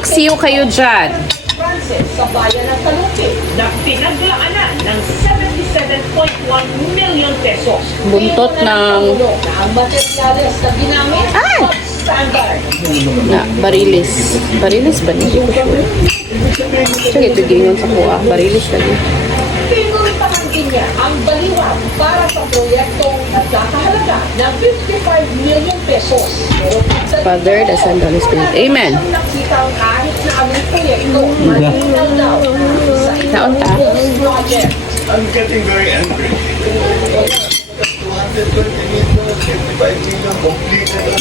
Paksiw kayo dyan. Francis sa bayan ng Talumpit na pinaglaanan ng 77.1 million pesos. Buntot ng ang materyales na ginamit standard. na barilis. Barilis ba niya? Sige, ito gingon sa kuha. Barilis lagi. Pinuntahan niya ang baliwan para sa proyektong nagkakahalaga ng 55 million pesos. Father, the Son, the Holy Spirit. Amen. Nakita ang kahit na aming proyekto, malinaw daw sa Naon ta? project. I'm getting very angry. 220 million, 55 million completed.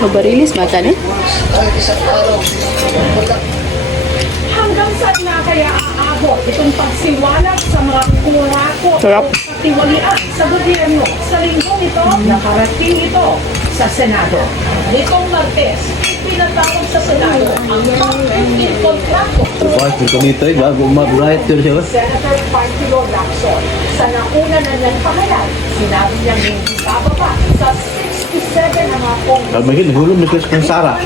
Mabarilis ba ka ni? Ay, isang araw. Hanggang saan na kaya aabot itong pagsiwalat sa mga kurako Sarap. o katiwalian sa gobyerno? Sa linggong ito, nakarating ito sa Senado. Nitong Martes, pinatawag sa Senado ang mga 15 kontrakto. Pag kumito ay bago mag-right yun siya. Senator Partilo Lacson, sa nauna na nagpahayag, sinabi niya hindi bababa sa 67 na mga kongres. Al magiging hulong ni Chris Kansara.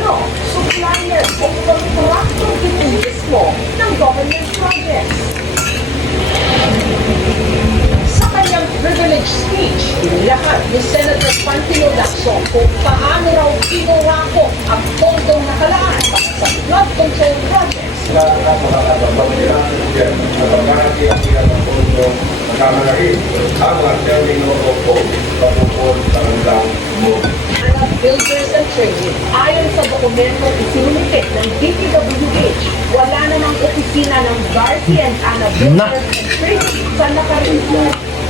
Supplier o kontraktor dito mismo ng government projects. Sa kanyang privilege speech, inilahat ni Senator Partilo Lacson kung paano raw pinurako ang pondong nakalaan para sa flood control projects. Builders and Trade, ayon sa dokumento isinumite ng DPWH, wala namang opisina ng Garci and Ana Builders and Trade sa nakarinto.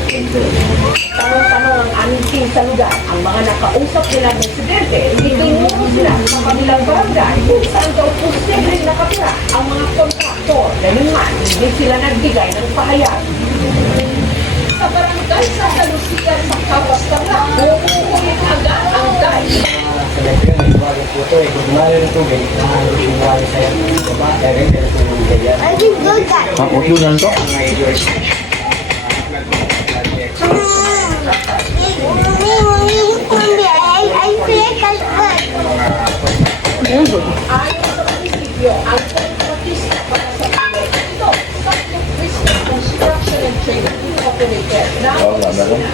Tanong-tanong ang aming team sa lugar. Ang mga nakausap nila ng presidente, itinuro sila sa kanilang barangay kung saan daw posibleng nakatira ang mga kontraktor. Ganun man, hindi sila nagbigay ng pahayag. Sa barangay sa Lucia sa Kapastanga, uulit agad ang dahil. I did good guy. Ako yun lang to. I feel like I Ayon sa munisipyo, ang kontratista para sa proyekto ito, Subject Risk Construction and Trade Incorporated, na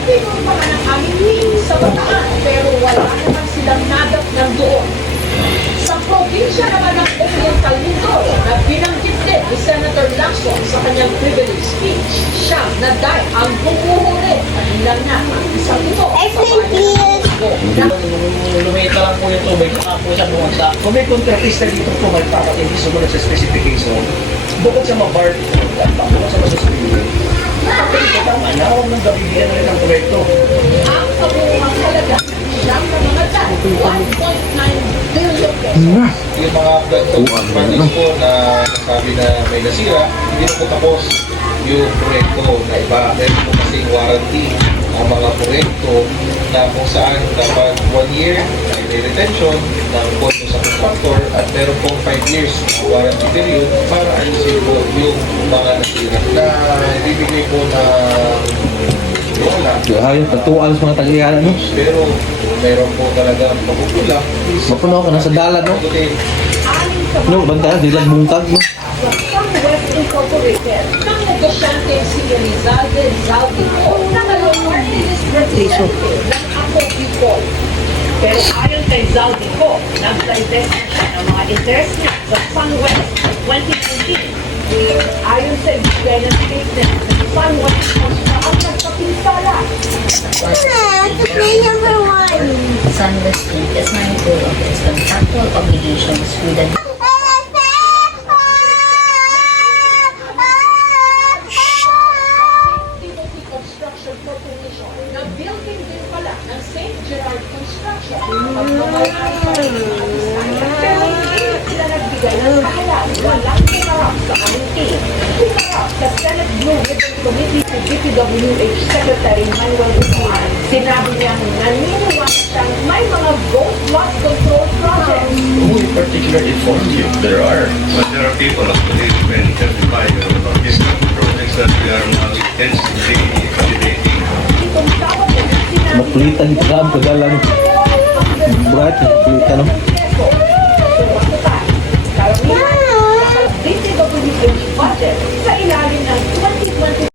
pinuntahan ang aming team sa Bataan, pero wala naman silang nadap ng doon. Sa probinsya naman ng Oriental Mindoro, na binanggit din ni Senator Lacson sa kanyang privilege speech, siya na dahil ang bumuhuli at ilang na ang isang ito. Lumita lang po yung tubig, saka po siya bumagsak. Kung may kontratista dito po magpapatindi sumunod sa specification, bukod sa mabar, bukod sa masusunod. Ito tama na, huwag nang gabigyan na rin ang proyekto. Ang kabuuang halaga siyang na mga dahil 1.9 billion pesos. Yung mga flood projects po na nasabi na may nasira, hindi na po tapos yung proyekto na iba. Meron po kasing warranty ang mga proyekto na kung saan dapat 1 year may retention ng pondo sa contractor at meron pong 5 years warranty period para ayusin po yung mga nasira na ibibigay po na wala. Hayos tatuan sa mga tagihan no. Pero meron po talaga makukulang. Mapuno ka na sa dalan no. No, bantayan sila bungkag no. West Incorporated ng negosyante si Elizalde Zaldico na nalawar ni representative ng Ako Bicol. Pero ayon kay Zaldico, nag-divest siya ng mga interest niya sa SunWest 2019. Ayon sa ibigay ng statement, SunWest ang nagpapinsala. to play number one. Sunwest Inc. is mindful of its contractual obligations with the Timothy Construction Corporation na building din pala ng St. Gerard Construction. Ang mga pero hindi sila nagbigay ng kahalang walang pinarap sa aming team. Pinarap sa Senate Blue Ribbon Committee si DPWH Secretary Manuel Guzman. Sinabi niyang naniniwala siyang may mga ghost flood control projects. Who in particular informed you there are? But there are people actually when testify about these projects that we are now intensively debating. Itong tawag na sinabi Mapulitan dito sa dalan. Bright, mapulitan no. So, karamihan ilalim ng 2020